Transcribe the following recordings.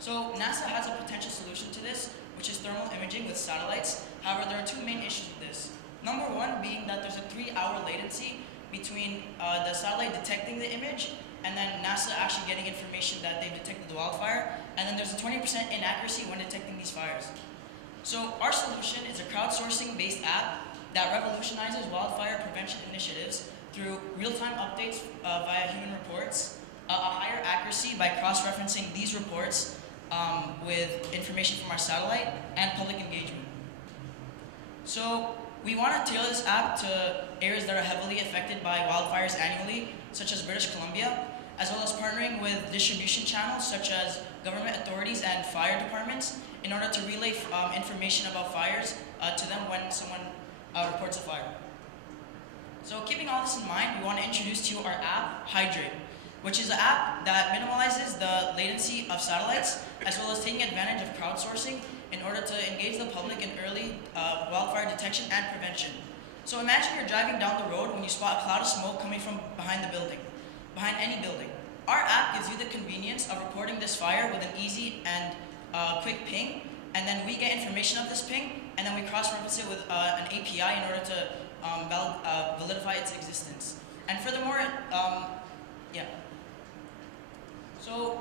So NASA has a potential solution to this, which is thermal imaging with satellites. However, there are two main issues with this. Number one being that there's a 3-hour latency between the satellite detecting the image and then NASA actually getting information that they've detected the wildfire, and then there's a 20% inaccuracy when detecting these fires. So our solution is a crowdsourcing-based app that revolutionizes wildfire prevention initiatives through real-time updates via human reports, a higher accuracy by cross-referencing these reports with information from our satellite, and public engagement. So we want to tailor this app to areas that are heavily affected by wildfires annually, such as British Columbia, as well as partnering with distribution channels such as government authorities and fire departments in order to relay information about fires to them when someone reports a fire. So keeping all this in mind, we want to introduce to you our app, Hydrant, which is an app that minimalizes the latency of satellites, as well as taking advantage of crowdsourcing in order to engage the public in early wildfire detection and prevention. So imagine you're driving down the road when you spot a cloud of smoke coming from behind any building. Our app gives you the convenience of reporting this fire with an easy and quick ping, and then we get information of this ping, and then we cross-reference it with an API in order to validify its existence. And furthermore, So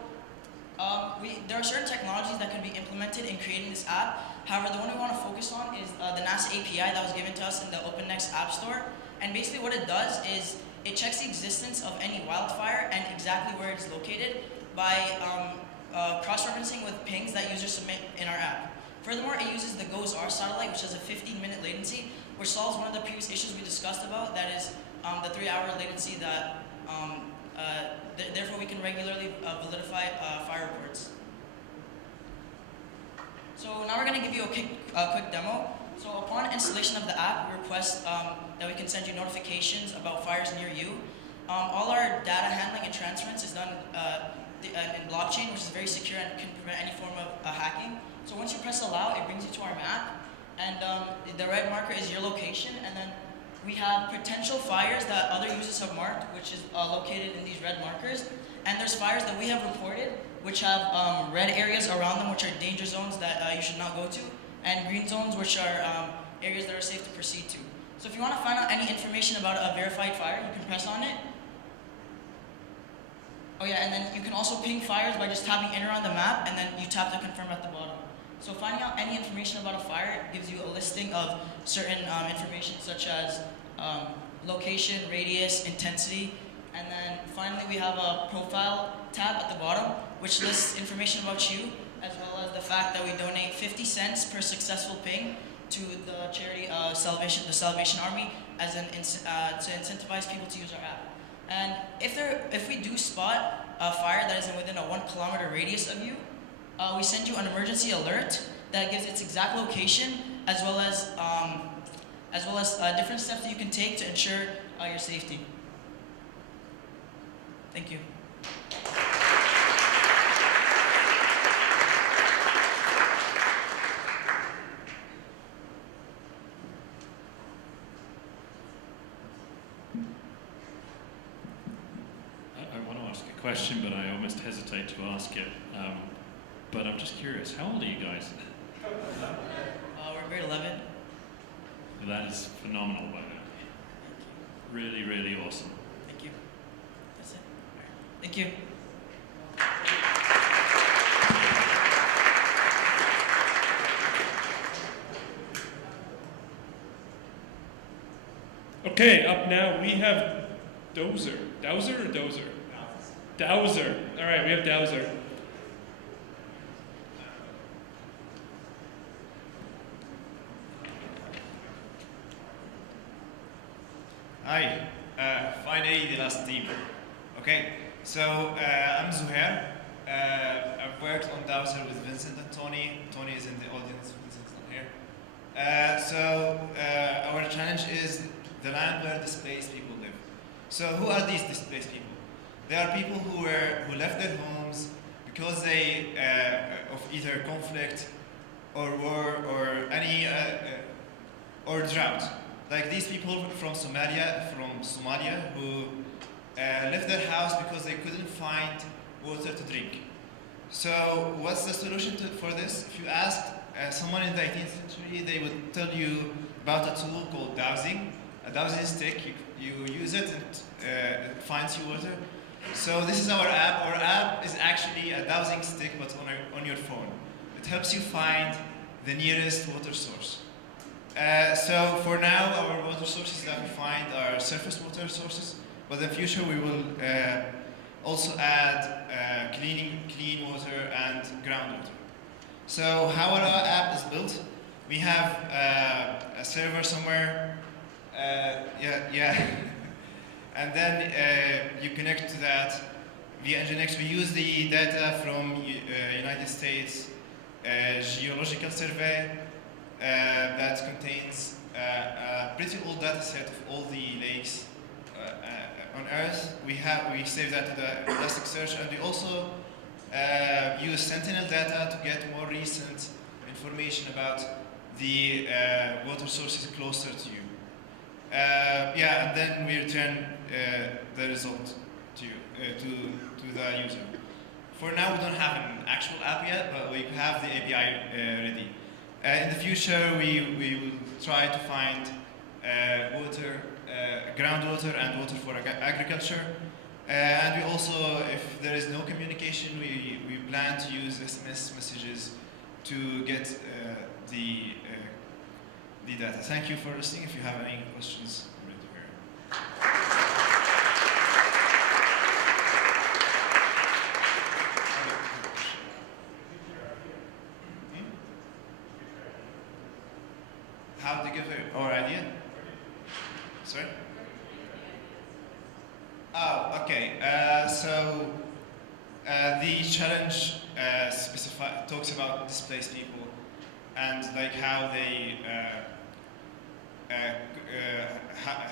there are certain technologies that can be implemented in creating this app. However, the one we want to focus on is the NASA API that was given to us in the OpenNext App Store. And basically what it does is it checks the existence of any wildfire and exactly where it's located by cross-referencing with pings that users submit in our app. Furthermore, it uses the GOES-R satellite, which has a 15-minute latency, which solves one of the previous issues we discussed about, that is the 3-hour latency that therefore we can regularly validify fire reports. So now we're going to give you a quick demo. So upon installation of the app, we request that we can send you notifications about fires near you. All our data handling and transference is done in blockchain, which is very secure and can prevent any form of hacking. So once you press allow, it brings you to our map, and the red marker is your location, and then we have potential fires that other users have marked, which is located in these red markers. And there's fires that we have reported, which have red areas around them, which are danger zones that you should not go to, and green zones, which are areas that are safe to proceed to. So if you want to find out any information about a verified fire, you can press on it. Oh yeah, and then you can also ping fires by just tapping enter on the map, and then you tap to confirm at the bottom. So finding out any information about a fire gives you a listing of certain information such as location, radius, intensity, and then finally we have a profile tab at the bottom which lists information about you, as well as the fact that we donate 50 cents per successful ping to the charity the Salvation Army as to incentivize people to use our app. And if we do spot a fire that is within a 1 kilometer radius of you, we send you an emergency alert that gives its exact location, as well as different steps that you can take to ensure your safety. Thank you. I want to ask a question, but I almost hesitate to ask it. But I'm just curious, how old are you guys? We're grade 11. Well, that is phenomenal by now. Really, really awesome. Thank you. That's it. Thank you. Okay, up now we have Dozer. Dowser or Dozer? Dowser. All right, we have Dowser. Hi, finally the last team. Okay, so I'm Zuhair. I've worked on Dowser with Vincent and Tony. Tony is in the audience, Vincent's not here. So our challenge is the land where displaced people live. So who are these displaced people? They are people who left their homes because of either conflict or war or or drought. Like these people from Somalia who left their house because they couldn't find water to drink. So what's the solution for this? If you asked someone in the 18th century, they would tell you about a tool called dowsing. A dowsing stick, you use it and it finds you water. So this is our app. Our app is actually a dowsing stick, but on your phone. It helps you find the nearest water source. So for now, our water sources that we find are surface water sources, but in the future we will also add clean water and groundwater. So how our app is built, we have a server somewhere, and then you connect to that via Nginx. We use the data from United States Geological Survey that contains a pretty old data set of all the lakes on Earth. We save that to the Elasticsearch, and we also use Sentinel data to get more recent information about the water sources closer to you. And then we return the result to the user. For now, we don't have an actual app yet, but we have the API ready. In the future, we will try to find water, groundwater, and water for agriculture. And we also, if there is no communication, we plan to use SMS messages to get the data. Thank you for listening. If you have any questions, I'm ready to hear. How to give our idea? Sorry? Oh, okay. So the challenge talks about displaced people and like how they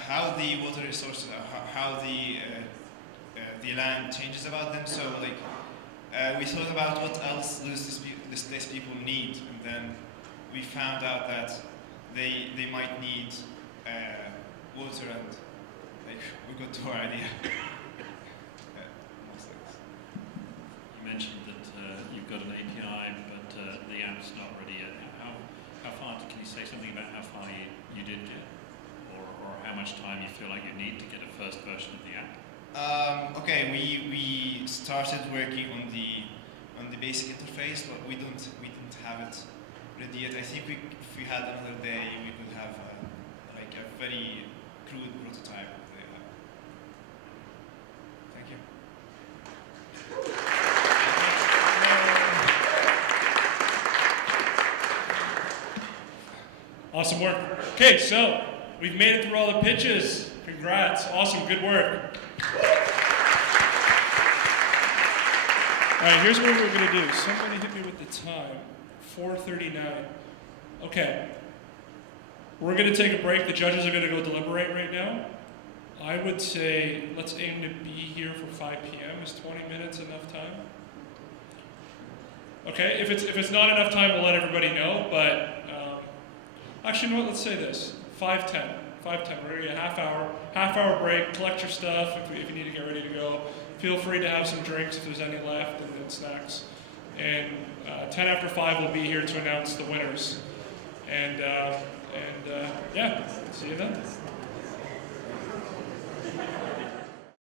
how the water resources, how the land changes about them. So like we thought about what else those displaced people need, and then we found out that they might need water, and like we got to our idea. You mentioned that you've got an API, but the app's not ready yet. How far, can you say something about how far you did get? Or how much time you feel like you need to get a first version of the app? Okay, we started working on the basic interface, but we didn't have it ready yet. I think if we had another day, we could have like a very crude prototype of the app. Thank you. Awesome work. Okay, so we've made it through all the pitches. Congrats. Awesome, good work. All right, here's what we're going to do. Somebody hit me with the time. 4:39. Okay. We're going to take a break. The judges are going to go deliberate right now. I would say let's aim to be here for 5 p.m. Is 20 minutes enough time? Okay, if it's not enough time, we'll let everybody know, but actually, you know what, let's say this, 5:10. We're going to get a half hour break, collect your stuff if you need to get ready to go. Feel free to have some drinks if there's any left, and then snacks. And 10 after 5 we'll be here to announce the winners. And yeah, see you then.